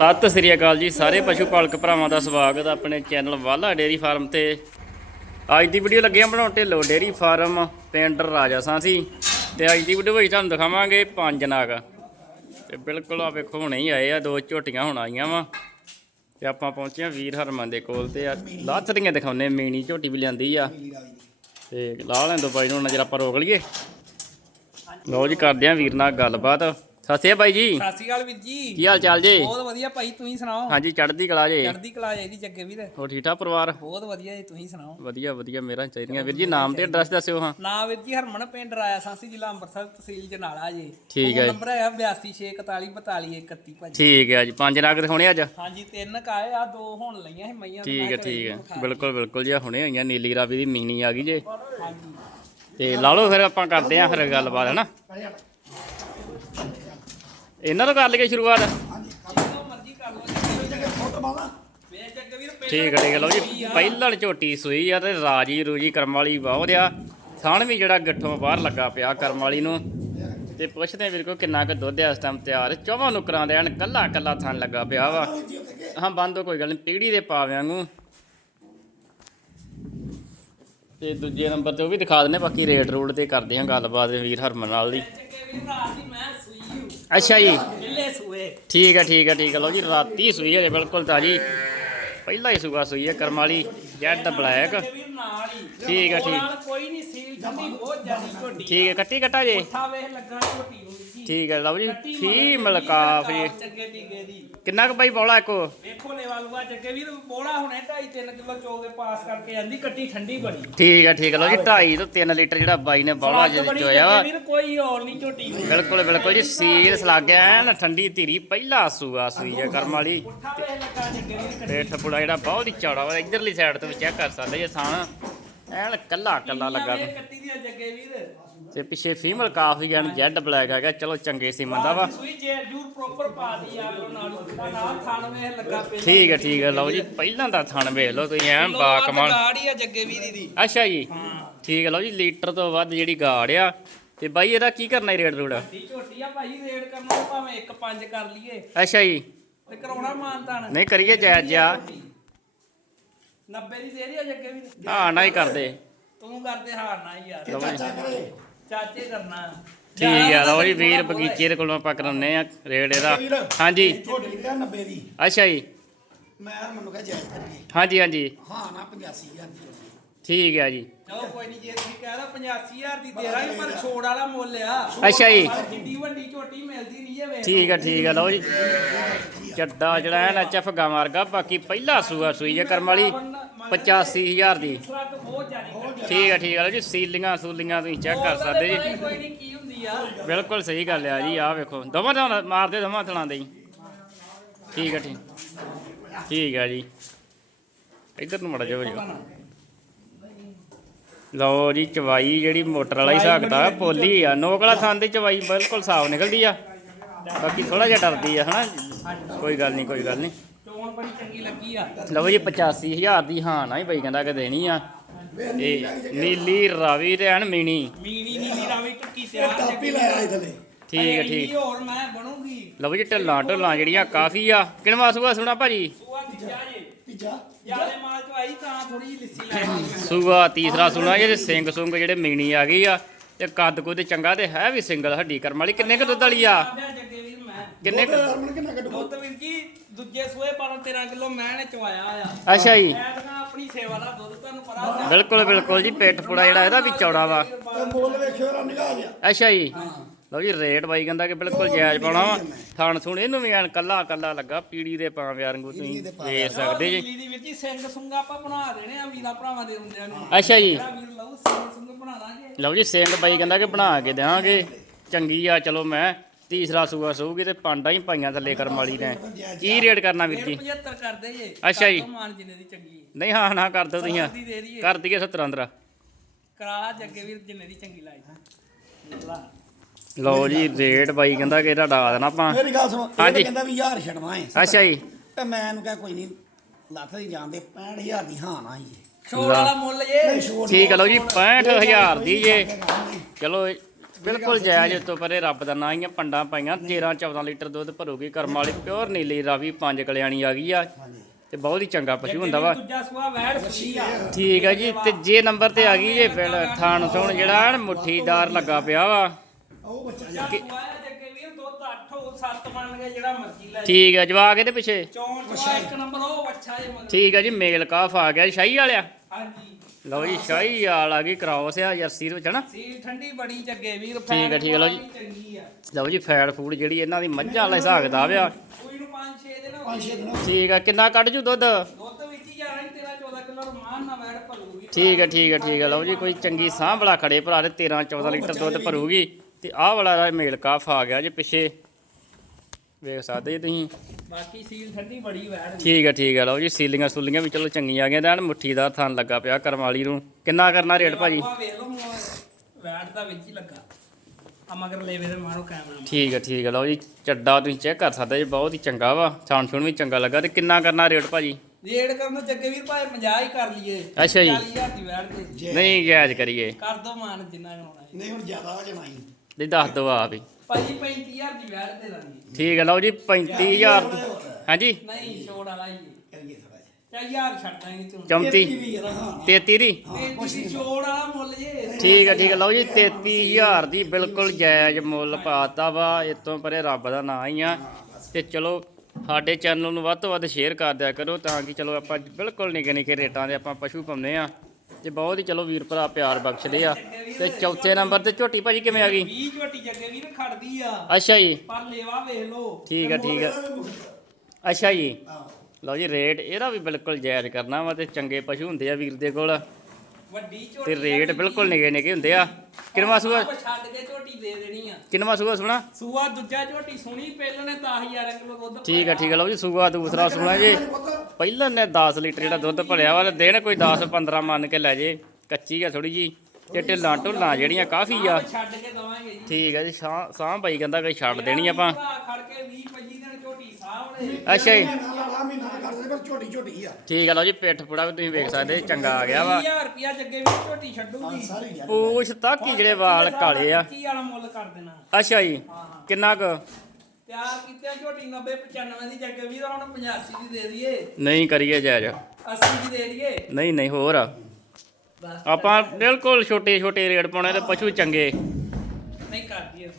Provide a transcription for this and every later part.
ਸਤਿ ਸ੍ਰੀ ਅਕਾਲ ਜੀ, ਸਾਰੇ ਪਸ਼ੂ ਪਾਲਕ ਭਰਾਵਾਂ ਦਾ ਸਵਾਗਤ ਹੈ ਆਪਣੇ ਚੈਨਲ ਵਾਲਾ ਡੇਰੀ ਫਾਰਮ ਤੇ। ਅੱਜ ਦੀ ਵੀਡੀਓ ਲੱਗੇ ਆ ਬਣਾਉਣ ਢਿੱਲੋ ਡੇਰੀ ਫਾਰਮ ਪਿੰਡ ਰਾਜਾਸਾਂ ਸੀ ਤੇ ਅੱਜ ਦੀ ਵੀਡੀਓ ਵਿੱਚ ਤੁਹਾਨੂੰ ਦਿਖਾਵਾਂਗੇ ਪੰਜ ਨਾਗ। ਤੇ ਬਿਲਕੁਲ ਆ ਵੇਖੋ, ਹੁਣੇ ਹੀ ਆਏ ਆ, ਦੋ ਝੋਟੀਆਂ ਹੁਣ ਆਈਆਂ ਵਾ। ਤੇ ਆਪਾਂ ਪਹੁੰਚੇ ਆ ਵੀਰ ਹਰਮਨ ਦੇ ਕੋਲ ਤੇ ਆ, ਲੱਥ ਦੀਆਂ ਦਿਖਾਉਨੇ ਮੀਣੀ ਝੋਟੀ ਵੀ ਲਿਆਂਦੀ ਆ। ਤੇ ਲਾ ਲੈਣ ਦੋ ਬਾਈ ਨੂੰ ਨਜ਼ਰ ਆਪਾਂ ਰੋਕ ਲਈਏ। ਲਓ ਜੀ, ਕਰਦੇ ਆ ਵੀਰ ਨਾਲ ਗੱਲਬਾਤ। ਸਤਿ ਸ਼੍ਰੀ ਅਕਾਲ ਬਾਈ ਜੀ। ਸਤਿ ਸ਼੍ਰੀ ਅਕਾਲ ਵੀਰ ਜੀ। ਕੀ ਹਾਲ ਚਾਲ ਜੀ? ਬਹੁਤ ਵਧੀਆ ਭਾਈ ਤੁਸੀਂ ਸੁਣਾਓ? ਹਾਂਜੀ ਚੜ੍ਹਦੀ ਕਲਾ ਜੀ। ਚੜ੍ਹਦੀ ਕਲਾ ਜੀ ਜੱਗੇ ਵੀਰ। ਹੋਰ ਠੀਕ ਠਾਕ ਪਰਿਵਾਰ? ਬਹੁਤ ਵਧੀਆ ਜੀ ਤੁਸੀਂ ਸੁਣਾਓ? ਵਧੀਆ ਵਧੀਆ ਮੇਰਾ ਚਾਹੀਦੀਆਂ। ਵੀਰ ਜੀ ਨਾਮ ਤੇ ਐਡਰੈਸ ਦੱਸਿਓ ਹਾਂ। ਨਾ ਵੀਰ ਜੀ ਹਰਮਨ ਪਿੰਡ ਰਾਇਆ ਸਾਂਸੀ ਜ਼ਿਲ੍ਹਾ ਅੰਮ੍ਰਿਤਸਰ ਤਹਿਸੀਲ ਜਨਾਲਾ ਜੀ। ਠੀਕ ਹੈ ਜੀ। ਨੰਬਰ ਹੈ 8264424131 ਭਾਜੀ। ਠੀਕ ਹੈ ਜੀ ਪੰਜ ਨਾਗ ਦਿਖਾਉਣੇ ਅੱਜ? ਹਾਂਜੀ ਤਿੰਨ ਕਾਏ ਆ ਦੋ ਹੁਣ ਲਈਆਂ ਸੀ ਮਈਆਂ ਠੀਕ ਹੈ ਠੀਕ ਹੈ। ਬਿਲਕੁਲ ਬਿਲਕੁਲ ਜੀ ਹੁਣੇ ਆਈਆਂ ਨੀਲੀ ਰਾਵੀ ਦੀ ਮੀਨੀ ਆ ਗਈ ਜੇ। ਹਾਂਜੀ। ਤੇ ਲਾ ਲਓ ਫਿਰ ਆਪਾਂ ਕਰਦੇ ਆਂ ਫਿਰ ਗੱਲਬਾਤ ਹੈਨਾ ਇਹਨਾਂ ਤੋਂ ਕਰ ਲਈਏ ਸ਼ੁਰੂਆਤ। ਠੀਕ ਹੈ ਠੀਕ ਹੈ ਲਓ ਜੀ, ਪਹਿਲਣ ਝੋਟੀ ਸੂਈ ਆ ਤੇ ਰਾਜੀ ਰੂਜੀ ਕਰਮ ਵਾਲੀ ਬਹੁਤ ਆ। ਥਣ ਵੀ ਜਿਹੜਾ ਗੱਠੋਂ ਬਾਹਰ ਲੱਗਾ ਪਿਆ ਕਰਮ ਵਾਲੀ ਨੂੰ। ਤੇ ਪੁੱਛਦੇ ਵੀਰ ਕੋ ਕਿੰਨਾ ਕੁ ਦੁੱਧ ਆ ਇਸ ਟਾਈਮ ਤਿਆਰ। ਚੌਵਾਂ ਨੁਕਰਾਂ ਦੇ ਹਨ, ਕੱਲਾ ਕੱਲਾ ਥਣ ਲੱਗਾ ਪਿਆ ਵਾ। ਹਾਂ, ਬੰਦ ਹੋ ਕੋਈ ਗੱਲ ਨਹੀਂ, ਪੀੜੀ ਦੇ ਪਾਵਿਆਂ ਨੂੰ ਤੇ ਦੂਜੇ ਨੰਬਰ ਤੇ ਉਹ ਵੀ ਦਿਖਾ ਦਿੰਨੇ ਬਾਕੀ ਰੇਟ ਰੂਟ ਤੇ ਕਰਦੇ ਹਾਂ ਗੱਲਬਾਤ ਵੀਰ ਹਰਮਨ ਨਾਲ ਦੀ। ਅੱਛਾ ਜੀ। ਕਿੱਲੇ ਸੂਏ। ਠੀਕ ਹੈ ਠੀਕ ਹੈ ਠੀਕ ਹੈ ਲਓ ਜੀ ਰਾਤੀ ਸੂਈ ਹੈ ਜੀ ਬਿਲਕੁਲ ਤਾਜੀ। ਪਹਿਲਾ ਹੀ ਸੂਆ ਸੂਈ ਹੈ ਕਰਮ ਵਾਲੀ। ਜੈਡ ਬਲੈਕ ਨਾਲ ਹੀ। ਠੀਕ ਹੈ, ਉਹ ਠੀਕ। ਨਾਲ ਕੋਈ ਨਹੀਂ ਸੀਲ ਠੰਡੀ ਬਹੁਤ ਜ਼ਿਆਦੀ ਝੋਟੀ ਠੀਕ ਹੈ ਕੱਟੀ ਕੱਟਾ ਜੇ? ਠਾ ਵੇਖ ਲੱਗਾ ਝੋਟੀ ਨੂੰ ਜੀ ਠੀਕ ਹੈ ਲਓ ਜੀ ਕੱਟੀ ਮਲਕਾਫ ਜੀ ਚੱਗੇ ਟੀਕੇ ਦੀ। ਕਿੰਨਾ ਕੁ ਬਾਈ ਬੌਲਾ ਇੱਕੋ? ਵੇਖੋ ਲੈਵਾ ਲੂਆ ਜੱਗੇ ਵੀਰ ਬੋਲਾ ਹੁਣੇ 2.5 3 ਕਿਲੋ ਚੋਗੇ ਪਾਸ ਕਰਕੇ ਜਾਂਦੀ ਕੱਟੀ ਠੰਡੀ ਬਣੀ ਠੀਕ ਹੈ ਠੀਕ ਹੈ ਲਓ ਜੀ 2.5 ਤੋਂ 3 ਲੀਟਰ ਜਿਹੜਾ ਬਾਈ ਨੇ ਬੌਲਾ ਸਵਾਦ ਜਿਹਦੇ ਬੜੀ ਚੋਇਆ ਵਾ। ਜੱਗੇ ਵੀਰ ਕੋਈ ਹੋਰ ਨਹੀਂ ਝੋਟੀ। ਨੂੰ ਬਿਲਕੁਲ ਬਿਲਕੁਲ ਜੀ ਸੀਰਸ ਲੱਗ ਗਿਆ ਐਨ ਠੰਡੀ ਧੀਰੀ ਪਹਿਲਾ ਸੂਆ ਸੂਈ ਹੈ ਕਰਮ ਵਾਲੀ। ਪੁੱਠਾ ਵੇਖ ਲੱਗਾ ਜੱਗੇ ਵੀਰ ਕੱਟੀ। ਤੇ ਠਪੁੜਾ ਜਿਹੜਾ ਬਹੁਤ ਹੀ ਚੌੜਾ ਵਾ ਇਧਰਲੀ ਸਾਈਡ ਤੋਂ ਚੈੱਕ ਕਰ ਸਕਦੇ ਜੇ ਥਾਣ ਐਨ ਕੱਲਾ ਕੱਲਾ ਲੱਗਾ। ਵੇਖ ਕੱਟੀ ਦੀ ਆ ਜੱਗੇ ਵੀਰ। ਤੇ ਪਿੱਛੇ ਫੀਮੇਲ ਕਾਫ ਵੀ ਐਨ ਜੈਡ ਬਲੈਕ ਹੈਗਾ ਚਲੋ ਚੰਗੇ ਸੀ ਮੰਦਾ ਵਾ। ਸੂਈ ਜੇਰ ਜੂਰ ਪ੍ਰੋਪਰ ਪਾ ਦੀ ਆ ਲੋ ਨਾਲ। ਨਾਲ ਵੇਖ ਲੱਗਾ ਪਹਿਲਾਂ ਠੀਕ ਹੈ ਠੀਕ ਹੈ ਲਓ ਜੀ ਪਹਿਲਾਂ ਦਾ ਥਣ ਵੇਖ ਲਓ ਤੁਸੀਂ ਐਨ ਬਾ ਕਮਾਲ। ਗਾੜੀ ਆ ਜੱਗੇ ਵੀਰ ਦੀ ਅੱਛਾ ਜੀ। ਹਾਂ। ਠੀਕ ਹੈ ਲਓ ਜੀ ਲੀਟਰ ਤੋਂ ਵੱਧ ਜਿਹੜੀ ਗਾੜ ਆ। ਤੇ ਬਾਈ ਇਹਦਾ ਕੀ ਕਰਨਾ ਰੇਟ ਰੂਟ? ਦੀ ਝੋਟੀ ਆ ਭਾਈ ਰੇਡ ਕਰਨਾ ਤਾਂ ਭਾਵੇਂ 1.5 ਕਰ ਲਈਏ। ਅੱਛਾ ਜੀ। ਤੇ ਕਰਾਉਣਾ ਮਾਨਤਾਨ। ਨਹੀਂ ਕਰੀਏ ਜਾਇਜ਼ ਜਾ 90 ਦੀ ਦੇ ਰਹੀ ਆ ਜੱਗੇ ਵੀ। ਹਾਂ ਨਾ ਹੀ ਕਰਦੇ। ਤੂੰ ਕਰਦੇ ਹਾਰ ਨਾ ਯਾਰ। ਲਓ ਜੀ। ਚਾਚੇ ਕਰਨਾ। ਠੀਕ ਆ ਲਓ ਜੀ ਵੀਰ ਬਗੀਚੇ ਦੇ ਕੋਲੋਂ ਆਪਾਂ ਕਰਾਉਂਦੇ ਆ ਰੇਟ ਇਹਦਾ। ਹਾਂਜੀ। ਝੋਟੀ ਲਿਆ 90 ਦੀ। ਅੱਛਾ ਜੀ। ਮੈਂ ਮੈਨੂੰ ਕਹਾਂ ਜਾਇਜ਼ ਕਰੀਏ। ਹਾਂਜੀ ਹਾਂਜੀ। ਹਾਂ ਨਾ 85000 ਦੀ ਠੀਕ ਹੈ ਜੀ। ਚਲੋ ਕੋਈ ਨਹੀਂ ਜੇ ਤੁਸੀਂ ਕਹਿਦਾ 85000 ਦੀ ਦੇ ਦਾਂਗੇ ਪਰ ਛੋੜ ਵਾਲਾ ਮੁੱਲ ਆ। ਅੱਛਾ ਜੀ। ਪਰ ਜਿੱਡੀ ਵੱਡੀ ਝੋਟੀ ਮਿਲਦੀ ਨਹੀਂ ਜੇ ਵੇਖ ਠੀਕ ਹੈ ਠੀਕ ਹੈ ਲਓ ਜੀ। ਚੱਡਾ ਜਿਹੜਾ ਹੈ ਨਾ ਚਫਗਾ ਮਾਰਗਾ ਬਾਕੀ ਪਹਿਲਾ ਸੂਆ ਸੂਈ ਹੈ ਕਰਮ ਵਾਲੀ 85000 ਦੀ। ਠੀਕ ਹੈ ਠੀਕ ਹੈ ਜੀ ਸੀਲਿੰਗਾਂ ਸੂਲੀਆਂ ਤੁਸੀਂ ਚੈੱਕ ਕਰ ਸਕਦੇ ਜੀ। ਬਿਲਕੁਲ ਸਹੀ ਗੱਲ ਆ ਜੀ, ਆਹ ਵੇਖੋ, ਦੋਵਾਂ ਦਾ ਮਾਰਦੇ, ਦੋਵਾਂ ਥਲਾਂ ਦੇ ਜੀ। ਠੀਕ ਹੈ ਠੀਕ। ਠੀਕ ਹੈ ਜੀ। ਇੱਧਰ ਨੂੰ ਮੜ ਜਾਓ ਜੀ। ਲਓ ਜੀ, ਚਵਾਈ ਜਿਹੜੀ ਮੋਟਰ ਵਾਲਾ ਹੀ ਸਕਦਾ ਪੋਲੀ ਆ। ਨੋਕ ਵਾਲਾ ਥਾਂ ਦੀ ਚਵਾਈ ਬਿਲਕੁਲ ਸਾਫ਼ ਨਿਕਲਦੀ ਆ। ਬਾਕੀ ਥੋੜਾ ਜਿਹਾ ਡਰਦੀ ਆ, ਹਨਾ? ਕੋਈ ਗੱਲ ਨਹੀਂ ਕੋਈ ਗੱਲ ਨਹੀਂ। ਚੋਣ ਬੜੀ ਚੰਗੀ ਲੱਗੀ ਆ। ਲਓ ਜੀ 85000 ਦੀ ਹਾਂ ਨਾ ਹੀ ਬਈ ਕਹਿੰਦਾ ਕਿ ਦੇਣੀ ਆ। ਤੇ ਨੀਲੀ ਰਾਵੀ ਤੇ ਐਨ ਮੀਣੀ। ਮੀਣੀ ਨੀਲੀ ਰਾਵੀ ਟੁੱਕੀ ਤਿਆਰ ਕਾਪੀ ਲਾਇਆ ਇਹ ਥੱਲੇ। ਠੀਕ ਹੈ ਠੀਕ। ਹੋਰ ਮੈਂ ਬਣੂਗੀ। ਲਓ ਜੀ ਢੱਲਾਂ ਢੱਲਾਂ ਜਿਹੜੀਆਂ ਕਾਫੀ ਆ। ਕਿਣਵਾ ਸੂਆ ਸੁਣਾ ਭਾਜੀ? ਸੂਆ ਤਾਂ ਤੀਸਰਾ ਸੁਣਾ ਜਿਹੜੇ ਸਿੰਘ ਸੁੰਗ ਜਿਹੜੇ ਮੀਣੀ ਆ ਗਈ ਆ। ਤੇ ਕੱਦ ਕੁੱਦ ਚੰਗਾ ਤੇ ਹੈ ਵੀ ਸਿੰਗਲ ਹੱਡੀ ਕਰਮ ਵਾਲੀ। ਕਿੰਨੇ ਕੁ ਦੁੱਧ ਵਾਲੀ ਆ? ਕਿੰਨੇ ਕੁ ਹਰਮਨ ਕਿੰਨਾ ਕੱਢੂ ਦੁੱਧ ਵੀਰ ਜੀ ਦੂਜੇ ਸੂਏ 12 13 ਕਿਲੋ ਮੈਂ ਨੇ ਚਵਾਇਆ ਆ। ਅੱਛਾ ਜੀ। ਐਤਕਾਂ ਆਪਣੀ ਸੇਵਾ ਦਾ ਦੁੱਧ ਤੁਹਾਨੂੰ ਪਤਾ ਬਿਲਕੁਲ ਬਿਲਕੁਲ ਜੀ ਪਿੱਠ ਪੁੜਾ ਜਿਹੜਾ ਇਹਦਾ ਵੀ ਚੌੜਾ ਵਾ। ਤੇ ਮੁੱਲ ਵੇਖਿਓ ਰਾ ਨਿਗਾਹ ਗਿਆ ਅੱਛਾ ਜੀ। ਲਓ ਜੀ ਰੇਟ ਬਾਈ ਕਹਿੰਦਾ ਕਿ ਬਿਲਕੁਲ ਜਾਇਜ਼ ਪਾਉਣਾ ਵਾ। ਥਣ ਥੁਣ ਇਹਨੂੰ ਵੀ ਐਨ ਕੱਲਾ ਕੱਲਾ ਲੱਗਾ ਪੀੜੀ ਦੇ ਪਾਵੇਂ ਵਾਂਗੂ ਤੁਸੀਂ ਵੇਖ ਸਕਦੇ ਜੀ। ਦੀ ਵੀਰ ਜੀ ਸਿੰਘ ਸੁੰਗਾ ਆਪਾਂ ਬਣਾ ਦੇਣੇ ਆ ਵੀਰਾਂ ਭਰਾਵਾਂ ਦੇ ਹੁੰਦਿਆਂ ਨੂੰ। ਅੱਛਾ ਜੀ। ਵੀਰ ਲਊ ਸਿੰਘ ਸੁੰਗ ਬਣਾ ਦਾਂਗੇ ਲਓ ਜੀ ਸਿੰਘ ਬਾਈ ਕਹਿੰਦਾ ਕਿ ਬਣਾ ਕੇ ਦੇਵਾਂਗੇ ਚੰਗੀ ਆ ਚਲੋ ਮੈਂ ਤੀਸਰਾ ਸੂਆ ਸੂਗੀ ਤੇ ਪਾਂਡਾ ਹੀ ਪਾਈਆਂ ਥੱਲੇ ਕਰਮ ਵਾਲੀ ਨੇ। ਕੀ ਰੇਟ ਕਰਨਾ ਵੀਰ ਜੀ? 75 ਕਰਦੇ ਜੇ ਅੱਛਾ ਜੀ। ਮਾਨ ਜਿੰਨੇ ਦੀ ਚੰਗੀ ਨਹੀਂ ਹਾਂ ਨਾ ਕਰ ਤੁਸੀਂ। ਦੀ ਦਈਏ। ਕਰ ਦਈਏ 70 ਅੰਦਰ। ਕਰਾ ਜੱਗੇ ਵੀਰ ਜਿੰਨੇ ਦੀ ਚੰਗੀ ਲਾਈ। ਲਓ ਜੀ ਰੇਟ ਬਾਈ ਕਹਿੰਦਾ ਕਿ ਇਹਦਾ ਡਾ ਦੇਣਾ ਆਪਾਂ। ਮੇਰੀ ਗੱਲ ਸੁਣ ਇਹ ਕਹਿੰਦਾ ਵੀ ਯਾਰ ਛੱਡਵਾ ਹੈ ਅੱਛਾ ਜੀ। ਤੇ ਮੈਂ ਇਹਨੂੰ ਕਿਹਾ ਕੋਈ ਨਹੀਂ ਲੱਖ ਦੀ ਜਾਂਦੇ 65000 ਦੀ ਹਾਂ ਨਾ ਜੀ। ਛੋੜ ਵਾਲਾ ਮੁੱਲ ਜੇ। ਠੀਕ ਹੈ ਲਓ ਜੀ 65000 ਦੀ ਜੇ। ਚਲੋ ਬਿਲਕੁਲ ਜਾਇਜ਼ ਇਸ ਤੋਂ ਪਰੇ ਰੱਬ ਦਾ ਨਾਂ ਹੀ ਆ ਪੰਡਾਂ ਪਾਈਆਂ। 13 14 ਲੀਟਰ ਦੁੱਧ ਭਰੂਗੀ ਕਰਮ ਵਾਲੀ ਪਿਓਰ ਨੀਲੀ ਰਾਵੀ ਪੰਜ ਕਲਿਆਣੀ ਆ ਗਈ ਆ। ਹਾਂਜੀ। ਤੇ ਬਹੁਤ ਹੀ ਚੰਗਾ ਪਸ਼ੂ ਹੁੰਦਾ ਵਾ। ਦੂਜਾ ਸੂਆ ਵੈੜ ਸੂਈ ਆ। ਠੀਕ ਆ ਜੀ ਤੀਜੇ ਨੰਬਰ ਤੇ ਆ ਗਈ ਜੇ ਫਿਰ ਥਾਣ ਸੋਣ ਜਿਹੜਾ ਐਨ ਮੁੱਠੀਦਾਰ ਲੱਗਾ ਪਿਆ ਵਾ। ਉਹ ਬੱਚਾ ਦੂਜਾ ਸੂਆ ਹੈ ਜੱਗੇ ਵੀਰ ਦੁੱਧ 8 ਹੋ 7 ਬਣ ਗਏ ਜਿਹੜਾ ਮਰਜ਼ੀ ਲੈ ਠੀਕ ਆ ਜਵਾਕ ਇਹਦੇ ਪਿੱਛੇ। ਚੌਣ ਚਵਾ ਇੱਕ ਨੰਬਰ ਉਹ ਬੱਚਾ ਜੇ ਮਗਰ ਠੀਕ ਆ ਜੀ ਮੇਲ ਕਾਫ ਆ ਗਿਆ ਸ਼ਾਹੀ ਵਾਲਿਆ। ਹਾਂਜੀ। ਲਓ ਜੀ ਸ਼ਾਹੀ ਵਾਲ ਆ ਗਈ ਕ੍ਰਾਸ ਆ ਜਰਸੀ ਦੇ ਵਿੱਚ ਹਨਾ। ਸੀ ਠੰਡੀ ਬੜੀ ਜੱਗੇ ਵੀਰ ਠੀਕ ਹੈ, ਠੀਕ ਹੈ, ਲਓ ਜੀ। ਚੰਗੀ ਆ। ਲਓ ਜੀ ਫੈਟ ਫੂਡ ਜਿਹੜੀ ਇਹਨਾਂ ਦੀ ਮੱਝਾਂ ਵਾਲਾ ਹਿਸਾਬ ਕਿਤਾਬ ਆ। ਕੋਈ ਨੂੰ 5-6 ਦਿਨ ਹੋ ਪੰਜ ਛੇ ਗਏ। ਦਿਨ ਠੀਕ ਆ ਕਿੰਨਾ ਕੱਢ ਜੂ ਦੁੱਧ? ਦੁੱਧ ਵਿੱਚ ਹੀ ਜਾਣਾ ਹੀ 13 14 ਕਿਲੋ ਰਮਾਨ ਨਾਲ ਵੈੜ ਭਰੂਗੀ। ਠੀਕ ਹੈ ਠੀਕ ਹੈ ਠੀਕ ਹੈ ਲਓ ਜੀ ਕੋਈ ਚੰਗੀ ਸਾਂਭ ਵਾਲਾ ਖੜੇ ਭਰਾ ਦੇ 13 14 ਲੀਟਰ ਦੁੱਧ ਭਰੂਗੀ। ਤੇ ਆਹ ਵਾਲਾ ਮੇਲ ਕਾਫ ਆ ਗਿਆ ਜੀ ਪਿੱਛੇ। ਵੇਖ ਸਕਦੇ ਜੀ ਤੁਸੀਂ। ਬਾਕੀ ਸੀਲ ਠੰਡੀ ਬੜੀ ਵੈੜ ਦੀ। ਠੀਕ ਹੈ ਠੀਕ ਹੈ ਲਓ ਜੀ ਸੀਲੀਆਂ ਸੂਲੀਆਂ ਵੀ ਚਲੋ ਚੰਗੀਆਂ ਆ ਗਈਆਂ। ਤਾਂ ਐਨ ਮੁੱਠੀਦਾਰ ਥਣ ਲੱਗਾ ਪਿਆ ਕਰਮ ਵਾਲੀ ਨੂੰ। ਕਿੰਨਾ ਕਰਨਾ ਰੇਟ ਭਾਜੀ? ਆਹ ਵੇਖ ਲਓ ਹੁਣ ਵੈੜ ਦਾ ਵਿੱਚ ਹੀ ਲੱਗਾ। ਆ ਮਗਰ ਲੈਵੇ ਦੇ ਮਾਰੋ ਕੈਮਰਾ ਠੀਕ ਹੈ ਠੀਕ ਹੈ ਲਓ ਜੀ ਚੱਡਾ ਤੁਸੀਂ ਚੈੱਕ ਕਰ ਸਕਦੇ ਜੀ ਬਹੁਤ ਹੀ ਚੰਗਾ ਵਾ। ਥਣ ਥੁਣ ਵੀ ਚੰਗਾ ਲੱਗਾ। ਤੇ ਕਿੰਨਾ ਕਰਨਾ ਰੇਟ ਭਾਜੀ? ਰੇਡ ਕਰਨ ਜੱਗੇ ਵੀਰ ਭਾਵੇਂ 50 ਹੀ ਕਰ ਲਈਏ। ਅੱਛਾ ਜੀ। 40000 ਦੀ ਵੈੜ ਤੇ ਨਹੀਂ ਜਾਇਜ਼ ਕਰੀਏ। ਕਰ ਦੋ ਮਾਨ ਜਿੰਨਾ ਹੋਣਾ ਨਹੀਂ ਹੁਣ ਜ਼ਿਆਦਾ ਹੋ ਜਾਣਾ ਹੀ ਨਹੀਂ ਦੱਸ ਦੋ ਆਪ ਹੀ। ਭਾਜੀ 35000 ਦੀ ਵੈੜ ਤੇ ਲਾਂਗੇ ਠੀਕ ਹੈ ਲਓ ਜੀ 35000 ਹਾਂਜੀ। ਨਹੀਂ ਛੋੜ ਵਾਲਾ ਹੀ ਕਰੀਏ ਥੋੜਾ ਜਿਹਾ। ਚਾ ਯਾਰ ਛੱਡ ਦਾਂਗੇ ਤੂੰ। 34 ਇਹ ਵੀ ਇਹਦਾ ਹਾਂ। 33 ਦੀ। ਤੇ ਤੁਸੀਂ ਛੋੜ ਵਾਲਾ ਮੁੱਲ ਜੇ। ਠੀਕ ਹੈ ਠੀਕ ਹੈ ਲਓ ਜੀ 33000 ਦੀ ਬਿਲਕੁਲ ਜਾਇਜ਼ ਮੁੱਲ ਪਾਤਾ ਵਾ। ਇਹ ਤੋਂ ਪਰੇ ਰੱਬ ਦਾ ਨਾਂ ਹੀ ਆ। ਤੇ ਚਲੋ ਸਾਡੇ ਚੈਨਲ ਨੂੰ ਵੱਧ ਤੋਂ ਵੱਧ ਸ਼ੇਅਰ ਕਰ ਦਿਆ ਕਰੋ ਤਾਂ ਕਿ ਚਲੋ ਆਪਾਂ ਬਿਲਕੁਲ ਨਿੱਕੇ ਨਿੱਕੇ ਰੇਟਾਂ ਦੇ ਆਪਾਂ ਪਸ਼ੂ ਪਾਉਂਦੇ ਆ ਤੇ ਬਹੁਤ ਹੀ ਚਲੋ ਵੀਰ ਭਰਾ ਪਿਆਰ ਬਖਸ਼ਦੇ ਆ। ਤੇ ਚੌਥੇ ਨੰਬਰ ਤੇ ਝੋਟੀ ਭਾਜੀ ਕਿਵੇਂ ਆ ਗਈ? 20 ਝੋਟੀ ਜੱਗੇ ਵੀਰ ਖੜਦੀ ਆ। ਅੱਛਾ ਜੀ। ਪਰ ਲੇਵਾ ਵੇਖ ਲਓ। ਠੀਕ ਹੈ ਠੀਕ ਹੈ ਅੱਛਾ ਜੀ। ਲਓ ਜੀ ਰੇਟ ਇਹਦਾ ਵੀ ਬਿਲਕੁਲ ਜਾਇਜ਼ ਕਰਨਾ ਵਾ ਤੇ ਚੰਗੇ ਪਸ਼ੂ ਹੁੰਦੇ ਆ ਵੀਰ ਦੇ ਕੋਲ। ਵੱਡੀ ਝੋਟੀ ਤੇ ਰੇਟ ਬਿਲਕੁਲ ਨਿੱਕੇ ਨਿੱਕੇ ਹੁੰਦੇ ਆ। ਕਿੰਨਵਾ ਸੂਆ? ਛੱਡ ਕੇ ਝੋਟੀ ਦੇ ਦੇਣੀ ਆ। ਕਿੰਨਵਾ ਸੂਆ ਸੁਣਾ ਸੂਆ ਦੂਜਾ ਝੋਟੀ ਸੁਣੀ ਪਹਿਲਾਂ ਨੇ 10000 ਕਿਲੋ ਦੁੱਧ ਠੀਕ ਹੈ ਠੀਕ ਹੈ ਲਓ ਜੀ ਸੂਆ ਦੂਸਰਾ ਸੁਣਾ ਜੀ। ਪਹਿਲਾਂ ਨੇ 10 ਲੀਟਰ ਜਿਹੜਾ ਦੁੱਧ ਭਰਿਆ ਵਾ ਦੇਣ ਕੋਈ 10 15 ਮੰਨ ਕੇ ਲੈ ਜੇ। ਕੱਚੀ ਆ ਥੋੜੀ ਜੀ ਤੇ ਢਿੱਲਾਂ ਢੁੱਲਾਂ ਜਿਹੜੀਆਂ ਕਾਫੀ ਆ। ਛੱਡ ਕੇ ਦਵਾਂਗੇ ਜੀ। ਠੀਕ ਹੈ ਜੀ ਸਾਂ ਸਾਂ ਭਾਈ ਕਹਿੰਦਾ ਕੋਈ ਛੱਡ ਦੇਣੀ ਆਪਾਂ। ਖੜ ਕੇ 20 25 ਦਿਨ ਝੋਟੀ ਸਾਹਮਣੇ ਅੱਛਾ ਜੀ। ਮਹੀਨਾ ਮਹੀਨਾ ਕਰਦੇ ਪਰ ਛੋਟੀ ਛੋਟੀ ਆ। ਠੀਕ ਹੈ ਲਓ ਜੀ ਪਿੱਠ ਪੁੜਾ ਵੀ ਤੁਸੀਂ ਵੇਖ ਸਕਦੇ ਚੰਗਾ ਆ ਗਿਆ ਵਾ। 20000 ਰੁਪਿਆ ਜੱਗੇ ਵੀ ਝੋਟੀ ਛੱਡੂਗੀ। ਸਾਰੀ ਯਾਰ ਪੂਛ ਤੱਕ ਹੀ ਜਿਹੜੇ ਵਾਲ ਕਾਲੇ ਆ। 25 ਵਾਲਾ ਮੁੱਲ ਕਰ ਦੇਣਾ। ਅੱਛਾ ਜੀ ਹਾਂ ਹਾਂ। ਕਿੰਨਾ ਕੁ? ਤਿਆਰ ਕੀਤੇ ਝੋਟੀ 90 95 ਦੀ ਜੱਗੇ ਵੀ ਹੁਣ 85 ਦੀ ਦੇ ਦਈਏ। ਨਹੀਂ ਕਰੀਏ ਜਾਇਜ਼। 80 ਦੀ ਦੇ ਦਈਏ। ਨਹੀਂ ਨਹੀਂ ਹੋਰ ਆ। ਆਪਾਂ ਬਿਲਕੁਲ ਛੋਟੇ ਛੋਟੇ ਰੇਟ ਪਾਉਣੇ ਤੇ ਪਸ਼ੂ ਚੰਗੇ। ਨਹੀਂ ਕਰ ਦਈਏ।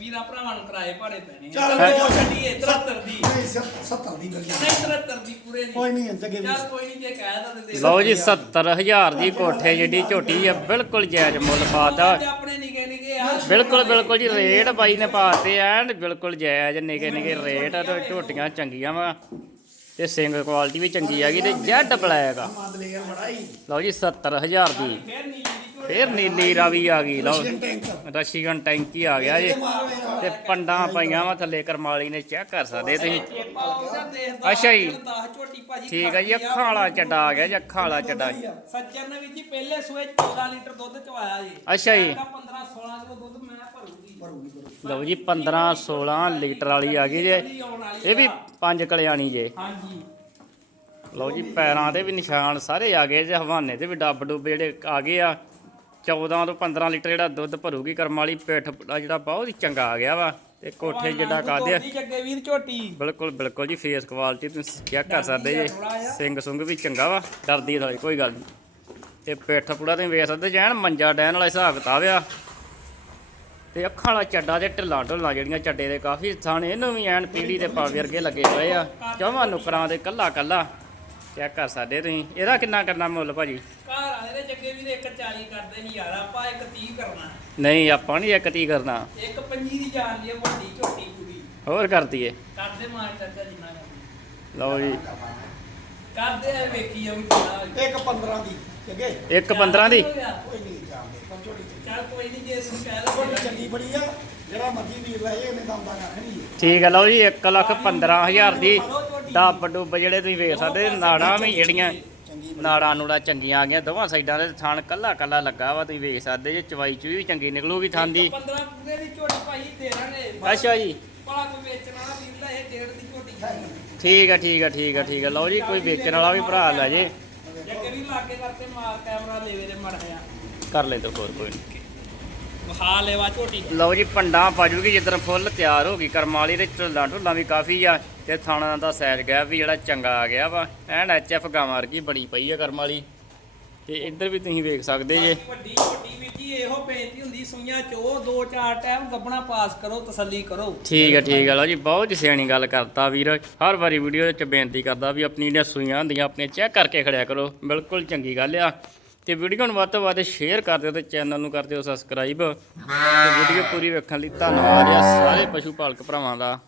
ਵੀਰਾ ਭਰਾਵਾਂ ਨੂੰ ਕਿਰਾਏ ਭਾੜੇ ਪੈਣੇ ਆ। ਚੱਲ ਉਹ ਛੱਡੀਏ 73 ਦੀ। ਨਹੀਂ 70 ਦੀ ਮਿਲ ਜਾਣੀ। ਨਹੀਂ 73 ਦੀ ਪੂਰੇ ਦੀ। ਕੋਈ ਨਹੀਂ ਜੱਗੇ ਵੀ। ਚੱਲ ਕੋਈ ਨਹੀਂ ਜੇ ਕਹਿ ਤਾ ਤੇ ਦੇ ਲਓ ਜੀ 70000 ਦੀ ਕੋਠੇ ਜਿੱਡੀ ਝੋਟੀ ਆ ਬਿਲਕੁਲ ਜਾਇਜ਼ ਮੁੱਲ ਪਾਤਾ ਅੱਜ ਆਪਣੇ ਨਿੱਕੇ ਨਿੱਕੇ ਆ। ਬਿਲਕੁਲ ਬਿਲਕੁਲ ਜੀ ਰੇਟ ਬਾਈ ਨੇ ਪਾਤੇ ਐਨ ਬਿਲਕੁਲ ਜਾਇਜ਼ ਨਿਕੇ ਨਿਕੇ ਰੇਟ ਆ ਤੇ ਝੋਟੀਆਂ ਚੰਗੀਆਂ ਵਾ। ਤੇ ਸਿੰਗ ਕੁਆਲਿਟੀ ਵੀ ਚੰਗੀ ਹੈਗੀ ਤੇ ਜੈਡ ਬਲੈਕ ਆ। ਲਓ ਜੀ 70000 ਦੀ। ਫੇਰ ਨੀਲੀ ਰਾਵੀ ਆ ਗਈ ਲਓ। Russian tank. ਰਸ਼ੀਗਨ ਟੈਂਕੀ ਆ ਗਿਆ ਜੀ। ਤੇ ਪੰਡਾਂ ਪਾਈਆਂ ਵਾ ਥੱਲੇ ਕਰਮਾਲੀ ਨੇ ਚੈੱਕ ਕਰ ਸਕਦੇ ਤੁਸੀਂ। ਅੱਛਾ ਜੀ। 10 ਝੋਟੀ ਭਾਜੀ ਠੀਕ ਹੈ ਜੀ ਅੱਖਾਂ ਵਾਲਾ ਚੱਡਾ ਆ ਗਿਆ ਜੀ ਅੱਖਾਂ ਵਾਲਾ ਚੱਡਾ। ਸੱਜਣ ਨੇ ਵਿੱਚ ਹੀ ਪਹਿਲੇ ਸੂਏ 'ਚ 14 ਲੀਟਰ ਦੁੱਧ ਚਵਾਇਆ ਜੀ। ਅੱਛਾ ਜੀ। 15 16 ਕਿਲੋ ਦੁੱਧ ਮੈਂ ਭਰੂਗੀ। ਲਓ ਜੀ 15 16 ਲੀਟਰ ਵਾਲੀ ਆ ਗਈ ਜੇ। ਇਹ ਵੀ। ਪੰਜ ਕਲਿਆਣੀ ਜੇ। ਹਾਂਜੀ। ਲਓ ਜੀ ਪੈਰਾਂ ਤੇ ਵੀ ਨਿਸ਼ਾਨ ਸਾਰੇ ਆ ਗਏ ਜੇ ਹਵਾਨੇ ਤੇ ਵੀ ਡੱਬ ਡੁੱਬ ਜਿਹੜੇ ਆ ਗਏ ਆ। 14 ਤੋਂ 15 ਲੀਟਰ ਜਿਹੜਾ ਦੁੱਧ ਭਰੂਗੀ ਕਰਮ ਵਾਲੀ ਪਿੱਠ ਜਿਹੜਾ ਬਹੁਤ ਹੀ ਚੰਗਾ ਆ ਗਿਆ ਵਾ ਤੇ ਕੋਠੇ ਜਿਹੜਾ ਕਾਦੇ ਜੱਗੇ ਵੀਰ ਝੋਟੀ। ਬਿਲਕੁਲ ਬਿਲਕੁਲ ਜੀ ਫੇਸ ਕੁਆਲਿਟੀ ਤੁਸੀਂ ਚੈੱਕ ਕਰ ਸਕਦੇ ਜੀ। ਸਿੰਘ ਸੁੰਗ ਵੀ ਚੰਗਾ ਵਾ ਡਰਦੀ ਥੋੜੀ ਕੋਈ ਗੱਲ ਨਹੀਂ ਤੇ ਪਿੱਠ ਪੂੜਾ ਤੁਸੀਂ ਵੇਖ ਸਕਦੇ ਜੈਨ ਮੰਜਾ ਡੈਨ ਵਾਲਾ ਹਿਸਾਬ ਕਿਤਾਬ ਆ। ਤੇ ਅੱਖਾਂ ਵਾਲਾ ਚੱਡਾ ਤੇ ਢਿੱਲਾਂ ਢੁੱਲਾਂ ਜਿਹੜੀਆਂ ਚੱਡੇ ਦੇ ਕਾਫੀ ਥਾਣ ਇਹਨੂੰ ਵੀ ਐਨ ਪੀੜੀ ਦੇ ਪਾ ਵਰਗੇ ਲੱਗੇ ਹੋਏ ਆ। ਚੌਵਾਂ ਨੁਕਰਾਂ ਦੇ ਕੱਲਾ ਕੱਲਾ ਚੈੱਕ ਕਰ ਸਕਦੇ ਤੁਸੀਂ। ਇਹਦਾ ਕਿੰਨਾ ਕਰਨਾ ਮੁੱਲ ਭਾਜੀ? ਵਾਲੇ ਦੇ ਜੱਗੇ ਵੀਰ 140 ਕਰਦੇ ਸੀ ਯਾਰ ਆਪਾਂ 130 ਕਰਨਾ। ਨਹੀਂ ਆਪਾਂ ਨਹੀਂ ਇੱਕ ਤੀ ਕਰਨਾ। ਇੱਕ ਪੰਜੀ ਦੀ ਜਾਣ ਲਈ ਵੱਡੀ ਝੋਟੀ ਪੂਰੀ। ਹੋਰ ਕਰ ਦਈਏ। ਕਰਦੇ ਮਾਰ ਚਾਚਾ ਜਿੰਨਾ ਕਰਦੇ ਲਓ ਜੀ। ਕਰਦੇ ਆ ਵੇਖੀ ਆ ਵੀ ਕਿੰਨਾ ਇੱਕ 15 ਦੀ ਜੱਗੇ? ਇੱਕ 15 ਦੀ? ਕੋਈ ਨਹੀਂ। ਜਾਣਦੇ ਪਰ ਛੋਟੀ ਜਿਹੀ। ਚੱਲ। ਕੋਈ ਨਹੀਂ ਜੇ ਤੁਸੀਂ ਕਹਿ ਲਓ ਛੋਟੀ ਚੰਗੀ ਬੜੀ ਆ ਜਿਹੜਾ ਮਰਜ਼ੀ ਵੀਰ ਲੈ ਇਹਨੇ ਦਮ ਦਾ ਕੱਖ ਨਹੀਂ ਹੈ ਠੀਕ ਹੈ ਲਓ ਜੀ 1 ਲੱਖ 15000 ਦੀ ਡੱਬ ਡੁੱਬ ਜਿਹੜੇ ਤੁਸੀਂ ਵੇਖ ਸਕਦੇ ਨਾੜਾਂ ਵੀ ਜਿਹੜੀਆਂ ਨਾੜਾਂ ਨੂੜਾਂ ਚੰਗੀਆਂ ਆ ਗਈਆਂ ਦੋਵਾਂ ਸਾਈਡਾਂ ਦੇ ਥਣ ਕੱਲਾ ਕੱਲਾ ਲੱਗਾ ਵਾ ਤੁਸੀਂ ਵੇਖ ਸਕਦੇ ਜੇ ਚਵਾਈ ਚੂਈ ਵੀ ਚੰਗੀ ਨਿਕਲੂਗੀ ਥਣ ਦੀ। 15 ਪੂਰੇ ਦੀ ਝੋਟੀ ਭਾਈ ਦੇ ਦਾਂਗੇ ਅੱਛਾ ਜੀ। ਭਲਾ ਕੋਈ ਵੇਚਣ ਵਾਲਾ ਵੀਰ ਇਹ ਡੇਢ ਦੀ ਝੋਟੀ ਖਾਈ। ਠੀਕ ਹੈ ਠੀਕ ਹੈ ਠੀਕ ਹੈ ਠੀਕ ਹੈ ਲਓ ਜੀ ਕੋਈ ਵੇਚਣ ਵਾਲਾ ਵੀ ਭਰਾ ਲੈ ਜੇ। ਜੱਗੇ ਵੀ ਲਾਗੇ ਕਰਤੇ ਮਾਰ ਕੈਮਰਾ ਲੈਵੇ ਦੇ ਮੜ ਆ ਕਰ ਲੈ ਤੋ ਹੋਰ ਕੋਈ ਨਹੀਂ ਵਿਖਾ ਲੈਵਾ ਝੋਟੀ ਲਓ ਜੀ ਪੰਡਾ ਪਾਜੂਗੀ ਜਿੱਦਣ ਫੁੱਲ ਤਿਆਰ ਹੋ ਗਈ। ਕਰਮ ਵਾਲੀ ਤੇ ਢੁੱਲਾਂ ਢੁੱਲਾਂ ਵੀ ਕਾਫੀ ਆ ਤੇ ਥਾਣਾ ਦਾ ਸਾਈਜ਼ ਗਿਆ ਵੀ ਜਿਹੜਾ ਚੰਗਾ ਆ ਗਿਆ ਵਾ। ਐਨ ਐਚਐਫ ਗਾਂ ਵਰਗੀ ਬੜੀ ਪਈ ਆ ਕਰਮ ਵਾਲੀ ਤੇ ਇੱਧਰ ਵੀ ਤੁਸੀਂ ਵੇਖ ਸਕਦੇ ਜੇ। ਵੱਡੀ ਵੱਡੀ ਵੀਰ ਜੀ ਇਹੋ ਬੇਨਤੀ ਹੁੰਦੀ ਸੂਈਆਂ ਚੋ ਦੋ ਚਾਰ ਟਾਈਮ ਗੱਬਣਾ ਪਾਸ ਕਰੋ ਤਸੱਲੀ ਕਰੋ। ਠੀਕ ਹੈ ਠੀਕ ਹੈ ਲਓ ਜੀ ਬਹੁਤ ਸਿਆਣੀ ਗੱਲ ਕਰਤਾ ਵੀਰ। ਹਰ ਵਾਰੀ ਵੀਡੀਓ ਵਿੱਚ ਬੇਨਤੀ ਕਰਦਾ ਵੀ ਆਪਣੀ ਜਿਹੜੀਆਂ ਸੂਈਆਂ ਹੁੰਦੀਆਂ ਆਪਣੀਆਂ ਚੈੱਕ ਕਰਕੇ ਖੜਿਆ ਕਰੋ। ਬਿਲਕੁਲ ਚੰਗੀ ਗੱਲ ਆ। ਤੇ ਵੀਡੀਓ ਨੂੰ ਵੱਧ ਤੋਂ ਵੱਧ ਸ਼ੇਅਰ ਕਰ ਦਿਓ ਤੇ ਚੈਨਲ ਨੂੰ ਕਰ ਦਿਓ ਸਬਸਕ੍ਰਾਈਬ ਤੇ ਵੀਡੀਓ ਪੂਰੀ ਵੇਖਣ ਲਈ ਧੰਨਵਾਦ ਆ ਸਾਰੇ ਪਸ਼ੂ ਪਾਲਕ ਭਰਾਵਾਂ ਦਾ।